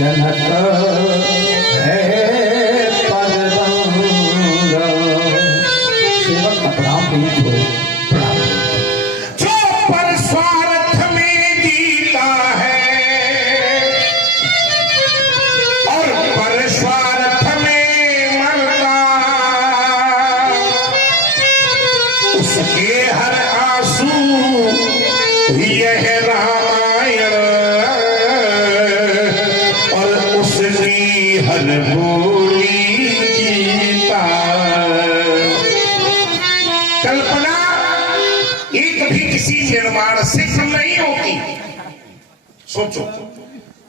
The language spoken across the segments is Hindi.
जनक है परबंगा। सेवक अपना पीठ हो जो पर स्वार्थ में जीता है और पर स्वार्थ में मरता, उसके हर आंसू यह रामायण और उसकी हर बोली गीता। कल्पना एक भी किसी निर्माण से कम नहीं होती। सोचो,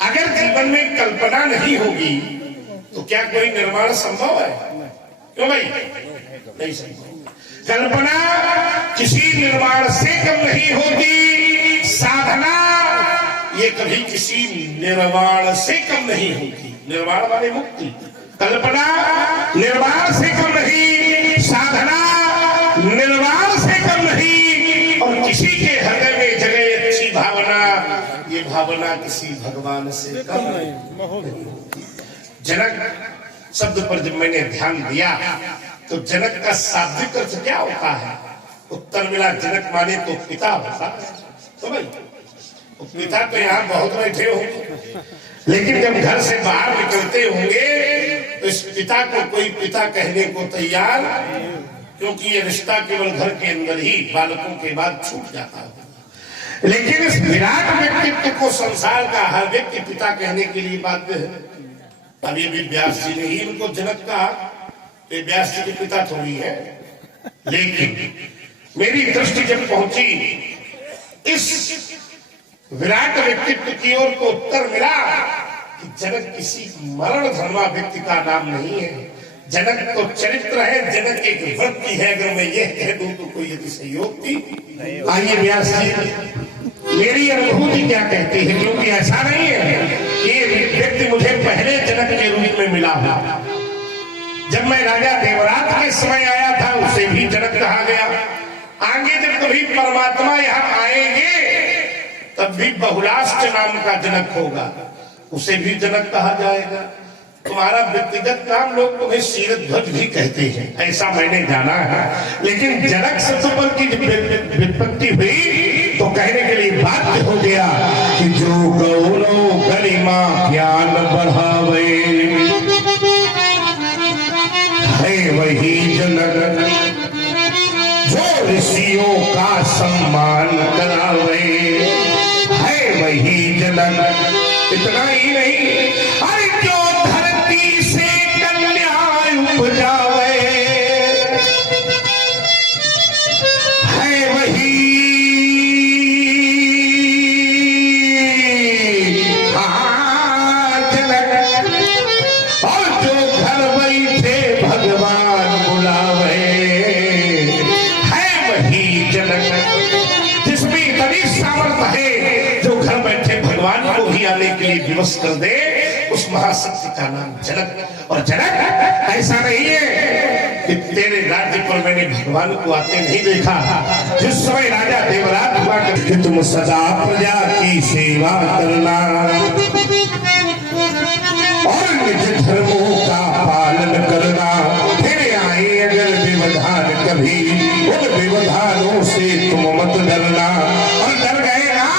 अगर जीवन में कल्पना नहीं होगी तो क्या कोई निर्माण संभव है? क्यों भाई? नहीं संभव। कल्पना किसी निर्माण से कम नहीं होती, साधना ये कभी किसी निर्वाण से कम नहीं होती। निर्वाण माने मुक्ति। कल्पना निर्वाण से कम नहीं, साधना निर्वाण से कम नहीं, और किसी के हृदय में जगह अच्छी भावना, ये भावना किसी भगवान से कम नहीं। जनक शब्द पर जब मैंने ध्यान दिया तो जनक का शाब्दिक अर्थ क्या होता है? उत्तर मिला जनक माने तो पिता होता है। तो भाई पिता तो यहाँ बहुत बैठे होंगे, लेकिन जब घर से बाहर निकलते होंगे तो इस पिता को कोई पिता कहने को तैयार, क्योंकि ये रिश्ता केवल घर के अंदर ही बालकों के बाद छूट जाता है। लेकिन इस विराट व्यक्तित्व को संसार का हर व्यक्ति पिता कहने के लिए बाध्य है। अभी भी व्यास जी ने ही उनको जनक कहा, तो व्यास जी के पिता थोड़ी है। लेकिन मेरी दृष्टि जब पहुंची इस विराट व्यक्तित्व की ओर तो उत्तर मिला कि जनक किसी मरण धर्मा व्यक्ति का नाम नहीं है। जनक तो चरित्र है, जनक एक वृत्ति है। अगर मैं यह कह दूं तो कोई यदि सहयोग थी। आइए व्यास जी मेरी अनुभूति क्या कहती है, क्योंकि ऐसा नहीं है कि ये व्यक्ति मुझे पहले जनक के रूप में मिला था। जब मैं राजा देवरात के समय आया था उसे भी जनक कहा गया। आगे जब कभी परमात्मा यहाँ आएंगे तब भी बहुलाष्ट नाम का जनक होगा, उसे भी जनक कहा जाएगा। तुम्हारा व्यक्तिगत नाम लोग तुम्हें शीरध्वज भी कहते हैं, ऐसा मैंने जाना है। लेकिन जनक शब्द पर की व्युत्पत्ति हुई तो कहने के लिए बाध्य हो गया कि जो गौरव गरिमा ज्ञान बढ़ावे है वही जनक, जो ऋषियों का सम्मान करावे है वही जनक। इतना ही नहीं, अरे जो धरती से कन्या उपजावे है वही जनक, और जो घर बैठे भगवान बुलावे है वही जनक। जिसमें इतनी सामर्थ्य है जो घर बैठे भगवान को भी आने के लिए विवश कर दे, उस महाशक्ति का नाम जनक। और जनक ऐसा नहीं है कि तेरे राज्य पर मैंने भगवान को आते नहीं देखा। जिस समय राजा देवरात हुआ कि तुम सदा प्रजा की सेवा करना और निज धर्मों का पालन करना, फिर आए अगर व्यवधान कभी उन व्यवधानों से तुम मत डरना। और डर गए ना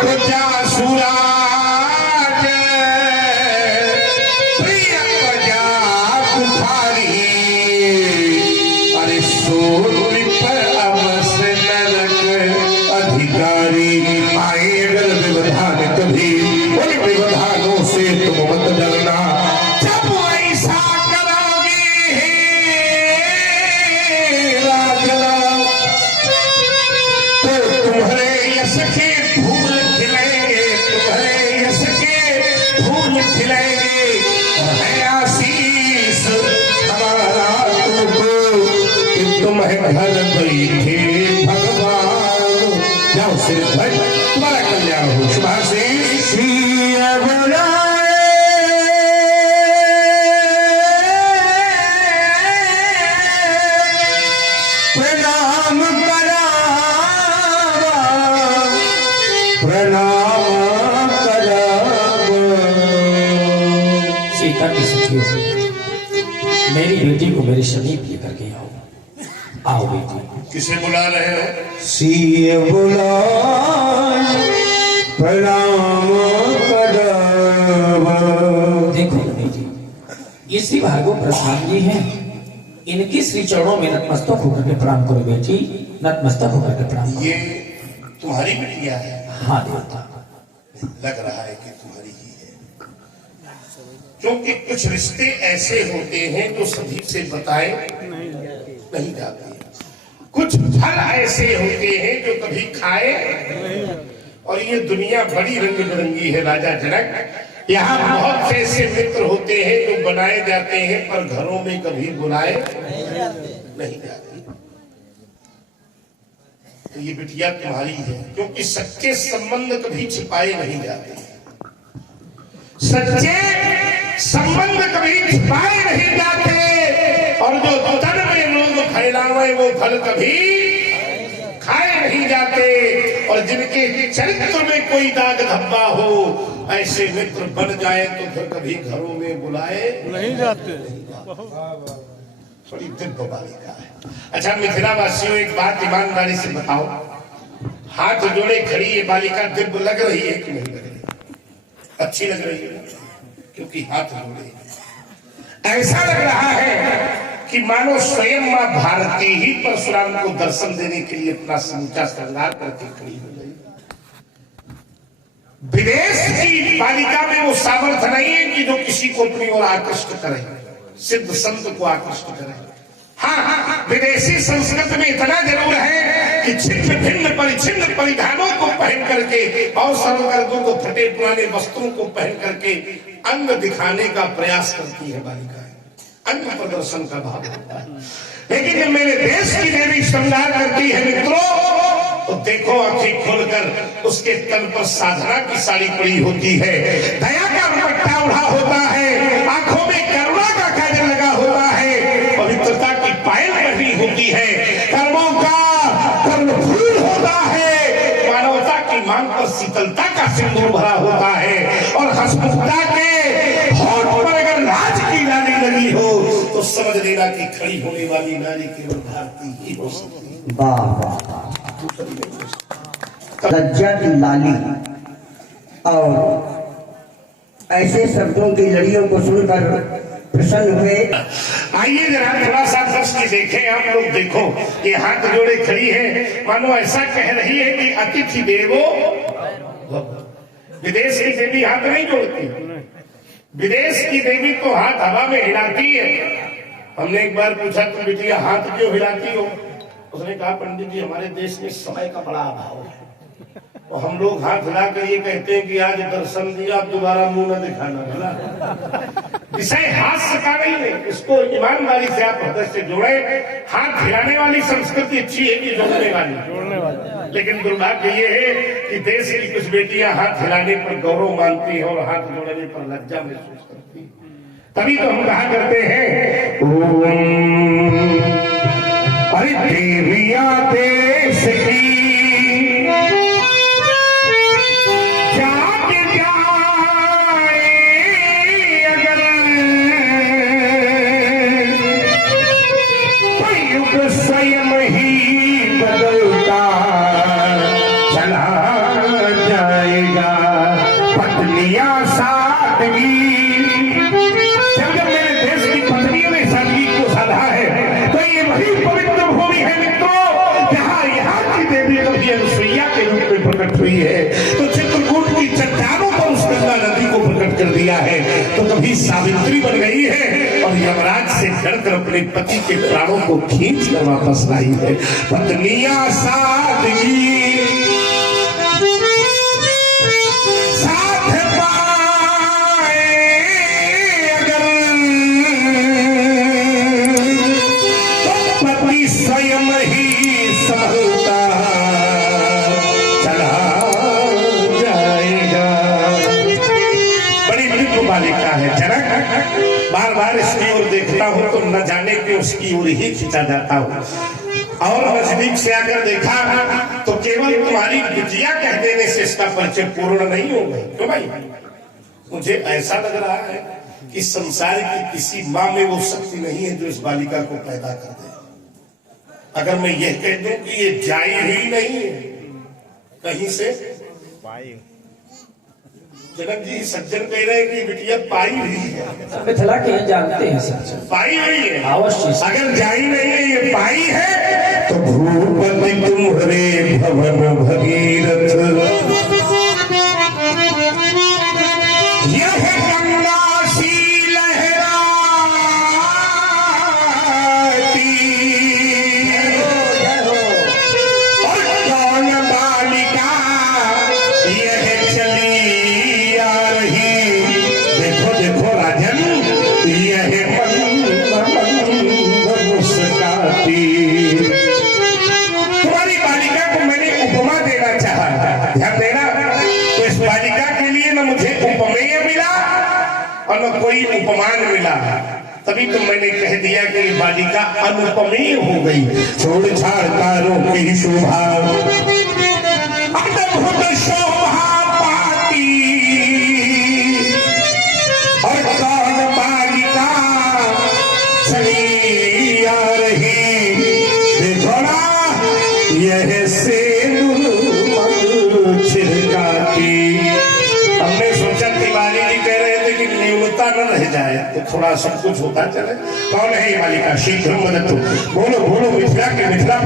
तो जा सूराज प्रिय प्रजा तुम्हारी, अरे सूर्य पर अवश्य नरक अधिकारी। आए अगर व्यवधान कभी उन व्यवधानों से तुम मत डरना। जब ताकि सखियों मेरी बेटी को मेरे समीप लेकर के आओ। आओ बेटी। किसे बुला रहे हो? सीए बुला प्रणाम करब। देखो बेटी, ये श्री भार्गव प्रसाद जी हैं, इनके श्री चरणों में नतमस्तक होकर के प्रणाम करो बेटी, नतमस्तक होकर के प्रणाम करो। ये तुम्हारी बिटिया है? हाँ देवता। लग रहा है कि तुम्हारी ही है, क्योंकि कुछ रिश्ते ऐसे होते हैं जो सभी से बताए नहीं जाते, कुछ फल ऐसे होते हैं जो कभी खाए, और ये दुनिया बड़ी रंग बिरंगी है राजा जनक। यहाँ बहुत से ऐसे मित्र होते हैं जो बनाए जाते हैं पर घरों में कभी बुलाए नहीं जाते। तो ये बिटिया तुम्हारी है, क्योंकि सच्चे संबंध कभी छिपाए नहीं जाते, सच्चे संबंध कभी छिपाए नहीं जाते, और जो तन में लोग फैलावे वो फल कभी खाए नहीं जाते, और जिनके चरित्र में कोई दाग धब्बा हो ऐसे मित्र बन जाए तो फिर कभी घरों में बुलाए नहीं जाते। थोड़ी दिव्य बालिका है। अच्छा मिथिला वासियों, एक बात ईमानदारी से बताओ, हाथ जोड़े खड़ी ये बालिका दिव्य लग रही है कि नहीं लग रही? अच्छी लग रही है, क्योंकि हाथ जोड़े ऐसा लग रहा है कि मानो स्वयं मां भारती ही परशुराम को दर्शन देने के लिए अपना समूचा श्रृंगार करके खड़ी हो गई। विदेश की बालिका में वो सामर्थ्य नहीं है कि जो किसी को अपनी ओर आकृष्ट करे, सिद्ध संत को आकृष्ट करे। हाँ, विदेशी संस्कृति में इतना जरूर है कि छिन्न भिन्न परिच्छिन्न परिधानों को पहन करके और सर्वगर्दों को फटे पुराने वस्त्रों को पहन करके अंग दिखाने का प्रयास करती है बालिकाएं, अंग प्रदर्शन का भाव होता है। लेकिन जब मेरे देश की देवी श्रृंगार करती है मित्रों, तो देखो आंखें खोलकर उसके तन पर साधना की साड़ी पड़ी होती है, दया का दुपट्टा उड़ा होता है, आंखों में करुणा का काजल लगा होता है, पवित्रता की पायल पहनी होती है, कर्मों का कर्मफूल होता है, मानवता की मांग पर शीतलता का सिंदूर भरा होता है, और हंसमुखता के होठ पर अगर लाज की लाली लगी हो तो समझ लेना कि खड़ी होने वाली नारी केवल भारती ही हो सकती है। वाह वाह, लज्जा की लाली। और ऐसे शब्दों की लड़ियों को सुनकर प्रसन्न हुए। आइए जरा थोड़ा सा दृष्टि देखें आप लोग, देखो ये हाथ जोड़े खड़ी है, मानो ऐसा कह रही है कि अतिथि देवो भव। विदेश की देवी हाथ नहीं जोड़ती, विदेश की देवी तो हाथ हवा में हिलाती है। हमने एक बार पूछा तुम बिटिया हाथ क्यों हिलाती हो? उसने कहा पंडित जी हमारे देश में समय का बड़ा अभाव है, और हम लोग हाथ हिला कर ये कहते हैं कि आज दर्शन दिया अब दोबारा मुंह न दिखाना। भला विषय हास्य का नहीं है, इसको ईमानदारी से आप हृदय से जोड़े। हाथ हिलाने वाली संस्कृति अच्छी है कि जोड़ने वाली, लेकिन दुर्भाग्य ये है कि देश की कुछ बेटियां हाथ हिलाने पर गौरव मानती है और हाथ जोड़ने पर लज्जा महसूस करती है। तभी तो हम कहा करते हैं अरे देविया देश की जाग जाए अगर तो युग स्वयं ही बदलता चला जाएगा। पत्नियां सादगी, जब मेरे देश की पत्नियों ने सादगी को साधा है तो ये वही पवित्र भूमि है मित्रों, जहाँ यहाँ की देवी कभी अनुसुईया के रूप में प्रकट हुई है, तो चित्रकूट की चट्टानों पर उस गंगा नदी को प्रकट कर दिया है, तो कभी सावित्री बन गई है और यमराज से डरकर अपने पति के प्राणों को खींच कर वापस लाई है। पत्नियां सादगी साथ पाए अगर तो पति स्वयं ही संभलता चला जाएगा। बड़ी दिव्य बालिका है जनक, बार बार इसकी ओर देखता हूँ तो न जाने कि उसकी ओर ही खींचा जाता हूँ, और नजदीक से आकर देखा तो केवल तुम्हारी बिटिया कह देने से इसका परिचय पूर्ण नहीं हो गई। क्यों भाई? मुझे ऐसा लग रहा है कि संसार की किसी माँ में वो शक्ति नहीं है जो इस बालिका को पैदा कर दे। अगर मैं यह कह दूं कि ये जाई ही नहीं है कहीं से, जनक जी सज्जन कह रहे हैं कि बिटिया पाई हुई है। मिथिला के जानते हैं सज्जन, पाई हुई है अवश्य। अगर जाई नहीं है ये पाई है तो भूपति तुम्हारे भवन भगीरथ, यह गंगा सी लहराती, और कौन बालिका यह चली आ रही। देखो देखो राजन, यह मुस्काती। तुम्हारी बालिका को मैंने उपमा देना चाहा, ध्यान देना। तो इस बालिका के लिए न मुझे उपमेय मिला और न कोई उपमान मिला, तभी तो मैंने कह दिया कि बालिका अनुपमेय हो गई। छोड़ छाड़ तारों की शोभा, अद्भुत शोभा पाती, और कौन बालिका चली आ रही। देखो ना यह सिंदूर छिड़काती। हमने सोचा तिवारी जी कह रहे थे कि न्यूनता न रह जाए तो थोड़ा सब कुछ होता चले। कौन है ये बालिका? शीघ्र मदद। बोलो बोलो मिथिला के मिथिला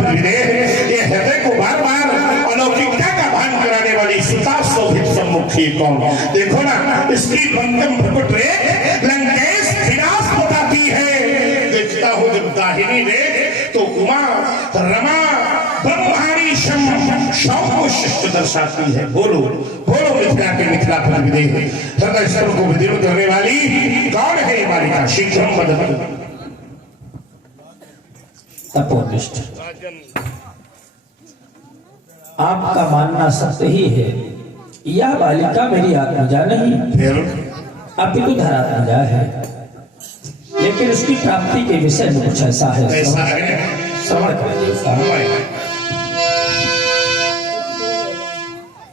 ये हृदय को बार बार अलौकिकता का भान कराने वाली सुता शोभित सम्मुखी कौन? देखो ना इसकी बंदम भ्रुकुट रेख लंकेश विनाश बताती है। देखता हूँ जब दाहिनी रेख तो उमा रमा ब्रह्माणी शिष्ट दर्शाती है। बोलो बोलो मिथिला के मिथिला पर विदेह हृदय स्तर को विदीर्ण करने वाली कौन है ये बालिका? शीघ्र मदद। तपोनिष्ठ, आपका मानना सत्य ही है, यह बालिका मेरी आत्मजा नहीं फिर अपितु धरात्मजा है, लेकिन उसकी प्राप्ति के विषय में कुछ ऐसा है। ऐसा है श्रवण करें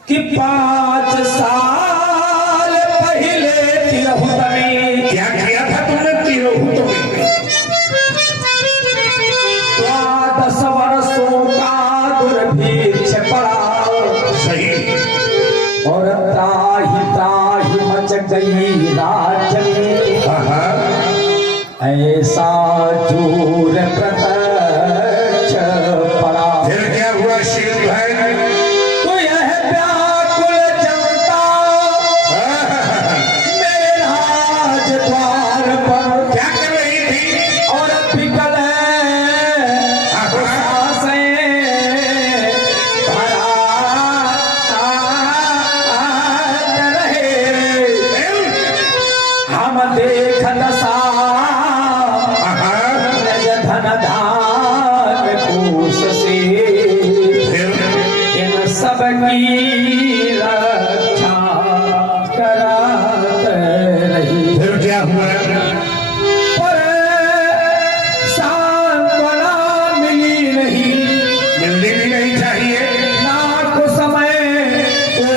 कि 5 साल पहले तिरहुत में क्या किया था तुमने तिरहुत में? 10 वर्षों का दुर्भिक्ष पड़ा, सही। और त्राहि त्राहि मच गई राज्य में, ऐसा जोर प्रत्यक्ष पड़ा। फिर क्या हुआ शील भाई? तो यह व्याकुल जनता मेरे राज द्वार पर क्या कर रही थी? और पिघल सांसें भरा रहे। हम देख दशा धन धान कोश से इन सब की रक्षा करात रही। फिर क्या हुआ? पर सांत्वना मिली नहीं, मिलनी भी नहीं चाहिए। ना को समय को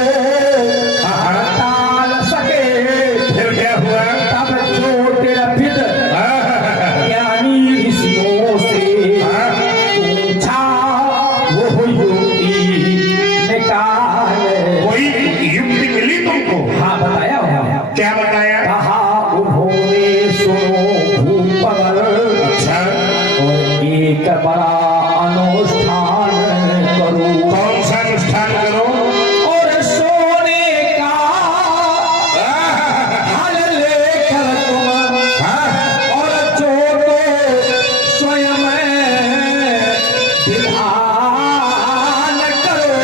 टाल सके। फिर क्या हुआ? तब चोट रफित ज्ञानी ऋषियों से पूछा वो युक्ति निकाल। कोई युक्ति मिली तुमको? हाँ बताया होगा। क्या बताया? कहा उन्होंने सुनो भूपवर, अच्छा, और एक बड़ा अनुष्ठान करो। कौन सा अनुष्ठान करो? और सोने का हल लेकर तुम, और जो तो स्वयं विधान करो।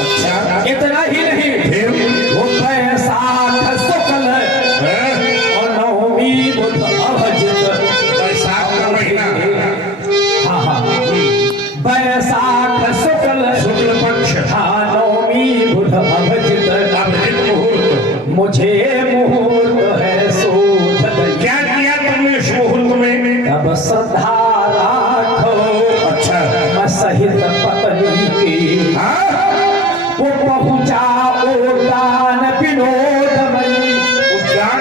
अच्छा, इतना ही नहीं, फिर वो बैसाख शुक्ल और नवमी बुध अभजित। बैसाख का महीना, हाँ हाँ, बैसाख शुक्ल पक्ष, हाँ नवमी बुध अभजित। अभिजित मुहूर्त। मुझे मुहूर्त है शोध क्या किया तुमने इस मुहूर्त में? तब श्रद्धा राखो। अच्छा, मैं सहित पत्नी की वो पहुंचा उद्यान विनोदमयी। उद्यान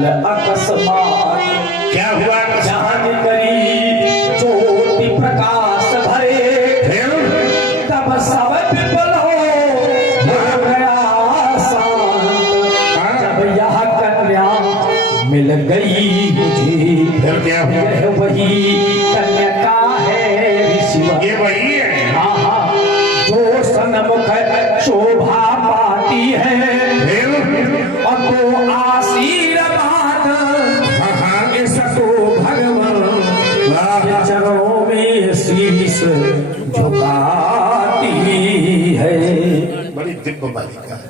भल अकस्मात क्या हुआ? जान करी ज्योति प्रकाश भरे, तब सब विफल हो गया शांत। जब यह कन्या मिल गई मुझे, फिर क्या हुआ? यह वही कन्या का है ऋषिवर। ये वही है। हाँ, जो सन्मुख शोभा पाती है और तो आशीर्वाद इसको भगवान के चरणों में शीश झुकाती है। बड़ी दिव्य बालिका है।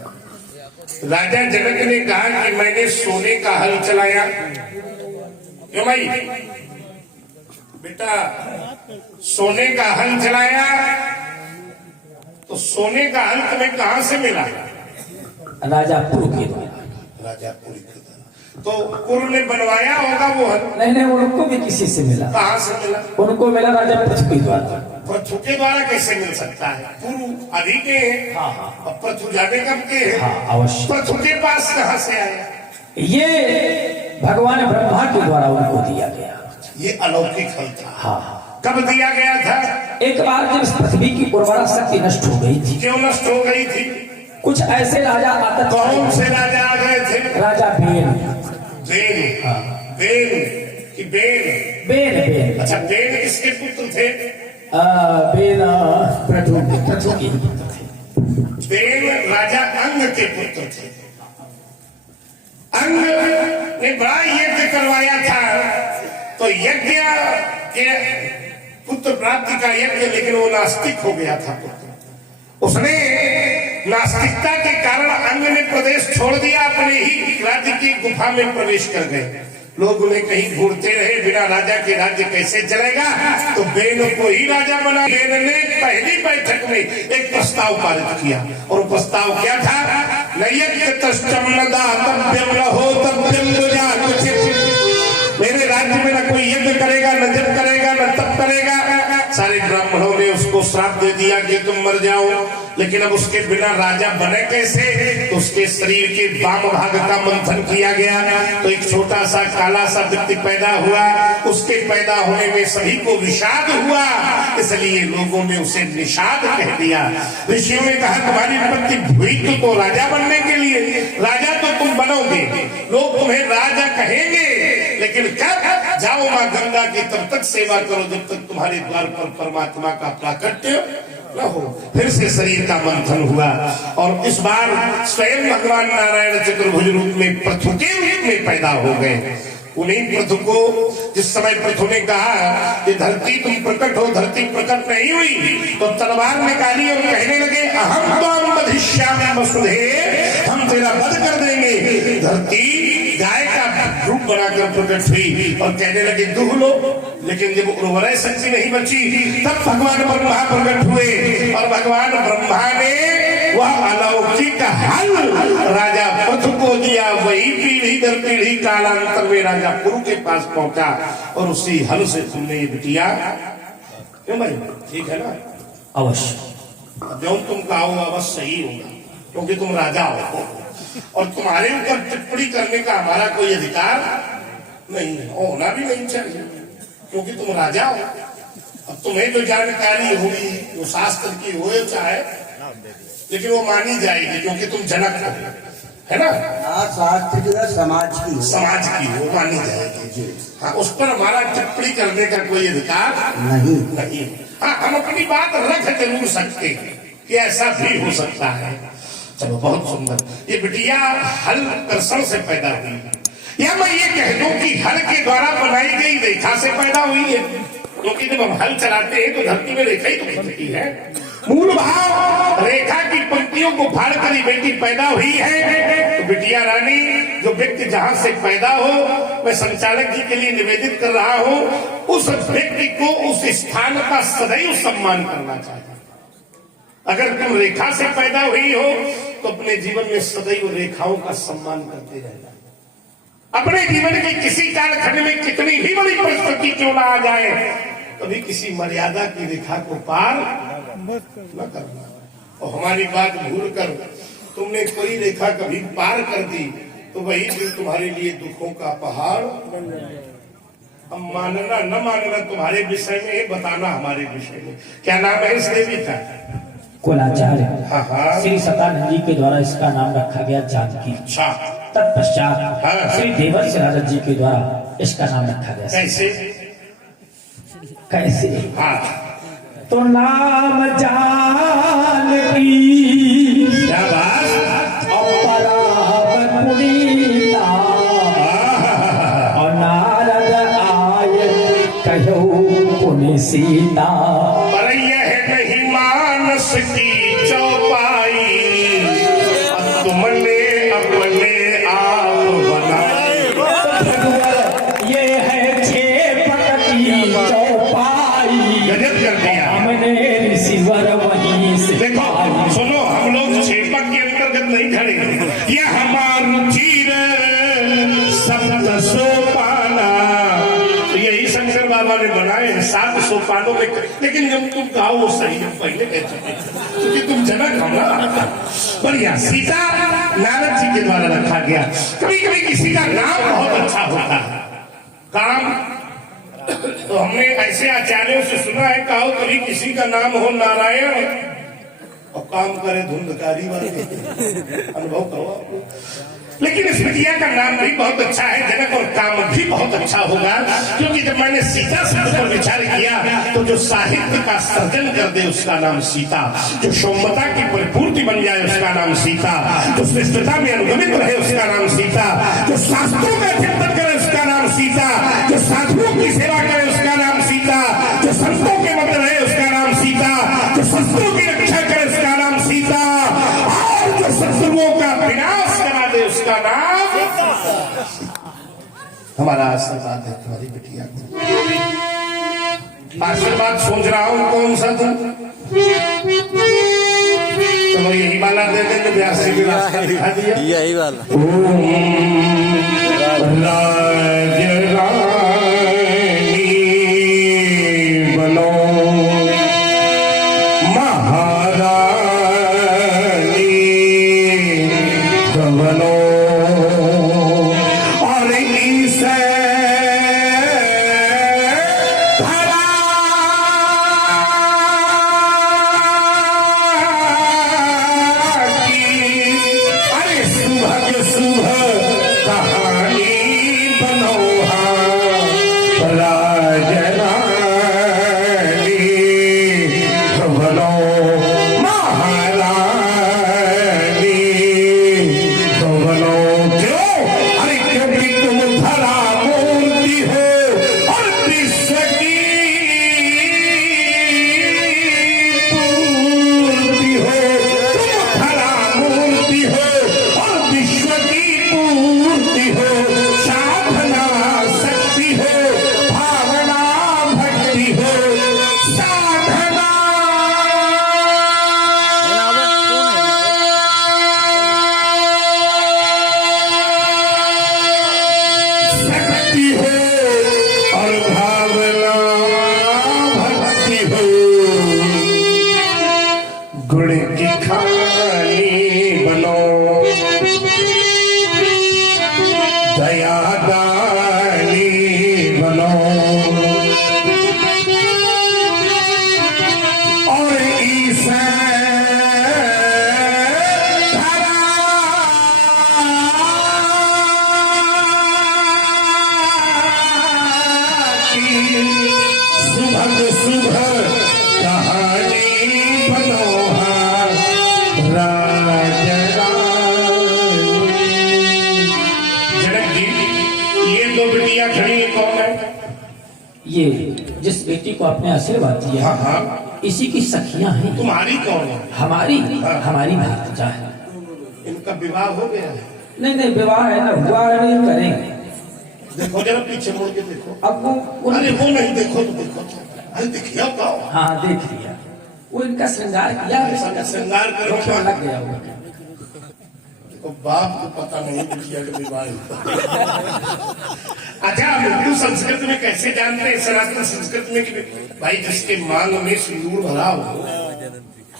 राजा जनक ने कहा कि मैंने सोने का हल चलाया। क्यों भाई? बेटा सोने का हल चलाया तो सोने का हल तुम्हें कहां से मिला? राजा पुरु के द्वारा। राजा पुरी के द्वारा। तो पुरु ने बनवाया होगा वो हल। नहीं, उनको भी किसी से मिला। कहां से मिला? उनको मिला राजा पृथ्वी के द्वारा। पृथु के द्वारा कैसे मिल सकता है? पुरु आदि के हैं। हाँ। और पृथु जाने कब के हैं? हाँ, अवश्य। पृथु के पास कहां से आया? ये भगवान ब्रह्मा के द्वारा उनको दिया गया। ये अलौकिक हल था। हाँ, कब दिया गया था? एक बार जब इस पृथ्वी की उर्वरा शक्ति नष्ट हो गई थी, क्यों नष्ट हो गई थी? कुछ ऐसे राजा आतंक। कौन से राजा आ गए थे? राजा बेन। बेन। हाँ। बेन कि बेन? बेन। अच्छा, बेन किसके पुत्र थे? बेन पृथु के पुत्र थे। बेन राजा अंग के पुत्र थे। अंग ने बड़ा यज्ञ करवाया था, तो यज्ञ के पुत्र प्राप्ति का यज्ञ, लेकिन वो नास्तिक हो गया था पुत्र। उसने नास्तिकता के कारण अंग ने प्रदेश छोड़ दिया, अपने ही राज्य की गुफा में प्रवेश कर गए। लोग उन्हें कहीं ढूंढते रहे, बिना राजा के राज्य कैसे चलेगा? तो बेन को ही राजा बना। बेन ने पहली बैठक में एक प्रस्ताव पारित किया, और प्रस्ताव क्या था? मेरे राज्य में न कोई यज्ञ करेगा, न जप करेगा, न तप करेगा। सारे ब्राह्मणों ने उसको श्राप दे दिया कि तुम मर जाओ। लेकिन अब उसके बिना राजा बने कैसे? तो उसके शरीर के वाम भाग का मंथन किया गया, तो एक छोटा सा काला सा व्यक्ति पैदा हुआ। उसके पैदा होने में सभी को विषाद हुआ, इसलिए लोगों ने उसे निषाद कह दिया। ऋषियों ने कहा तुम्हारी उत्पत्ति हुई तो राजा बनने के लिए, राजा तो तुम बनोगे, लोग तुम्हें राजा कहेंगे, लेकिन कब? जाओ मां गंगा की तब तक सेवा करो जब तक तुम्हारे द्वार पर परमात्मा का प्राकट्य न हो। फिर से शरीर का मंथन हुआ, और इस बार स्वयं भगवान नारायण चतुर्भुज रूप में पृथु के रूप में पैदा हो गए। उन्हीं पृथु को जिस समय पृथु ने कहा कि धरती तुम प्रकट हो, धरती प्रकट नहीं हुई, तो तलवार निकाली और कहने लगे अहम त्वाम वधिष्यामि वसुधे, हम तेरा वध कर देंगे। धरती गाय का रूप बनाकर प्रकट हुई और कहने लगे दूह लो। लेकिन जब उर्वरा शक्ति नहीं बची, तब भगवान ब्रह्मा प्रकट हुए, और भगवान ब्रह्मा ने वह अलौकिक हल राजा पृथु को दिया। वही पीढ़ी दर पीढ़ी कालांतर में राजा पुरु के पास पहुंचा, और उसी हल से तुमने ये बिटिया। क्यों भाई? ठीक है ना? अवश्य। जो तुम कहो अवश्य सही होगा, क्योंकि तुम राजा हो, और तुम्हारे ऊपर टिप्पणी करने का हमारा कोई अधिकार नहीं है, होना भी नहीं चाहिए, क्योंकि तुम राजा हो। अब तुम्हें जो जानकारी होगी वो शास्त्र की हो चाहे, लेकिन वो मानी जाएगी क्योंकि तुम जनक हो, है ना? शास्त्र की समाज की, समाज की वो मानी जाएगी। हाँ, उस पर हमारा टिप्पणी करने का कोई अधिकार नहीं। हाँ, हम अपनी बात रख जरूर सकते हैं कि ऐसा भी हो सकता है। चलो, बहुत सुंदर। ये बिटिया हल कर्षण से पैदा हुई, या मैं ये कह दूं कि हल के द्वारा बनाई गई रेखा से पैदा हुई है, क्योंकि जब हम हल चलाते हैं तो धरती में रेखा ही तो खींचती है। मूल भाव रेखा की पंक्तियों को फाड़ कर ही बेटी पैदा हुई है। तो बिटिया रानी, जो व्यक्ति जहां से पैदा हो, मैं संचालक जी के लिए निवेदित कर रहा हूं, उस व्यक्ति को उस स्थान का सदैव सम्मान करना चाहिए। अगर तुम रेखा से पैदा हुई हो तो अपने जीवन में सदैव रेखाओं का सम्मान करते रहना। अपने जीवन के किसी कालखंड में कितनी भी बड़ी परिस्थिति क्यों ना आ जाए, कभी किसी मर्यादा की रेखा को पार न करना। और हमारी बात भूल कर तुमने कोई रेखा कभी पार कर दी तो वही दिन तुम्हारे लिए दुखों का पहाड़। अब मानना न मानना तुम्हारे विषय में, बताना हमारे विषय में। क्या नाम है इस देवी का? कुलाचार्य हाँ हाँ। श्री सतानंद जी के द्वारा इसका नाम रखा गया जानकी। अच्छा, तत्पश्चात हाँ। श्री देवर राजत जी के द्वारा इसका नाम रखा गया। कैसे? कैसे? हाँ, तो नाम जानकी क्या बात। परावर पुनीता और नारद आय कहो पुनि सीता। पर यह नहीं मानस की चौपाई, अब तुमने अपने आप बनाई। ये है छेपट की चौपाई, गजब कर दिया। हमने ऋषिवर वहीं से देखो पाई। सुनो, हम लोग छेपक के अंतर्गत नहीं खड़े। यह हमारा चीर सप्त सोपाना, तो यही शंकर बाबा ने बनाए 7 सोपानों में। लेकिन जब तुम कहो वो सही है, पहले कह चुके, क्योंकि तुम जनक हो ना। बढ़िया। सीता नारद जी के द्वारा रखा गया। कभी कभी किसी का नाम बहुत अच्छा होता है, काम। तो हमने ऐसे आचार्यों से सुना है, कहो कभी किसी का नाम हो नारायण और काम करे धुंधकारी वाले। अनुभव करो आपको। लेकिन इस बिटिया का नाम भी बहुत अच्छा है जनक, और काम भी बहुत अच्छा होगा। क्योंकि जब मैंने सीता शब्द पर विचार किया तो जो साहित्य का सर्जन कर दे उसका नाम सीता, जो सौम्यता की परिपूर्ति बन जाए उसका नाम सीता, जो श्रेष्ठता में अनुगमित रहे उसका नाम सीता, जो शास्त्रों में चिंतन करे उसका नाम सीता, जो साधुओं की सेवा करे उसका नाम सीता, जो संतों के मध्य रहे उसका नाम सीता, जो शस्त्रों की रक्षा करे उसका नाम सीता, और जो शत्रुओं का विनाश करा दे उसका नाम। हमारा आशीर्वाद है तुम्हारी बिटिया को। आशीर्वाद सोच रहा हूं कौन सा था, चलो यही वाला दे देंगे। व्यास जी के रास्ता दिखा दिया, यही वाला। राज रानी बनो महारानी बनो, और इसे धरा की, अरे सुबह सुबह कहानी बनो। राज रानी बनो महारानी बनो। क्यों? अरे क्योंकि तुम धरा मूर्ति हो और विश्व की पूर्ति हो। तुम धरा मूर्ति हो और विश्व की पूर्ति हो। साधना शक्ति हो, भावना भक्ति हो। साधना शक्ति हो और भावना भक्ति हो। गुण की खानी बनो, दया दानी बनो, और ईसा धरा की। सुबह सुबह कहानी बनो। राज रानी। जनक जी, ये दो बिटियां खड़ी हैं, कौन है? ये जिस बेटी को आपने आशीर्वाद दिया हाँ हाँ। इसी की सखियां हैं। तुम्हारी कौन है? हमारी हमारी भातिजा है। इनका विवाह हो गया है? नहीं नहीं, विवाह है ना, हुआ है, नहीं करेंगे। देखो जरा पीछे मुड़ के देखो। अब वो अरे वो नहीं, देखो तो देखो। अरे देखिए तो। हाँ देख लिया, वो इनका श्रृंगार किया है, इसका श्रृंगार करो। रोकने लग गया होगा। तो बाप को पता नहीं बिटिया का विवाह होता। अच्छा, हम हिंदू संस्कृत में कैसे जानते हैं, सनातन संस्कृत में, कि भाई जिसके मांग में सिंदूर भरा हो,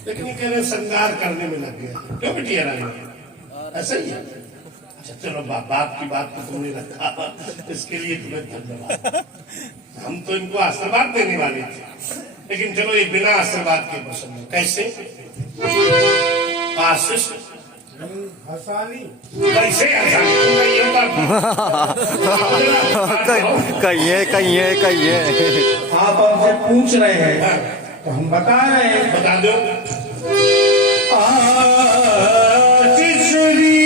लेकिन ये कह रहे श्रृंगार करने में लग गया। क्यों बिटिया रानी? ऐसा ही है। अच्छा चलो बाप की बात को तुमने रखा, इसके लिए तुम्हें धन्यवाद। हम तो इनको आशीर्वाद देने वाले थे, लेकिन चलो ये बिना आशीर्वाद के पसंद है। कैसे आशीष हसानी कैसे हसानी कहिए आप हमसे पूछ रहे हैं तो हम बता रहे हैं। बता दो। आशीष रे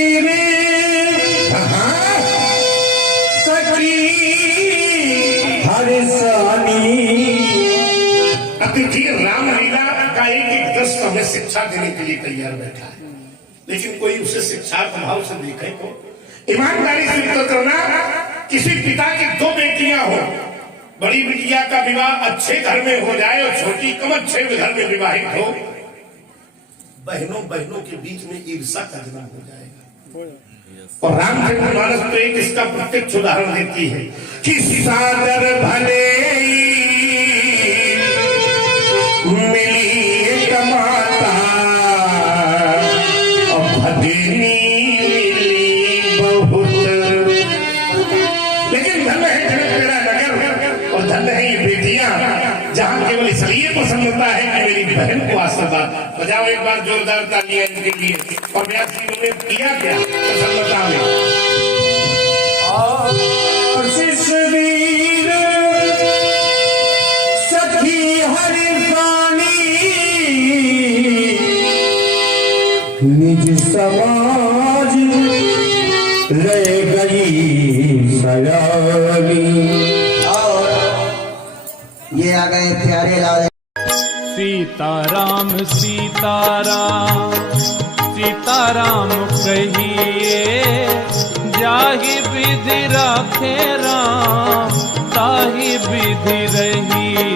सखी हरसानी। अतिथि रामलीला का एक दृश्य हमें शिक्षा देने के लिए तैयार बैठा है, लेकिन कोई उसे शिक्षा के भाव से देखे तो ईमानदारी से उत्तर करना। किसी पिता की दो बेटियां हो, बड़ी बिटिया का विवाह अच्छे घर में हो जाए और छोटी कम अच्छे घर में विवाहित हो, बहनों के बीच में ईर्षा का जन्म हो जाएगा। और रामचंद्रमानस तो एक इसका प्रत्यक्ष उदाहरण देती है कि सादर भले मिली एक माता और भदेनी मिली बहुत। लेकिन धन है जनक तेरा नगर और धन है ये बेटियां, जहां केवल इसलिए पसंद होता है कि मेरी बहन को आशीर्वाद। बजाओ एक बार जोरदार तालियां इनके लिए। और व्यास जी ने किया क्या प्रसन्नता में। आशीष वीर सखी हरसानी निज समाज रह गई सयानी। और ये आ गए प्यारे लाल। सीताराम सीताराम सीताराम कहिए, जाहि विधि राखे राम ताहि विधि रहिए।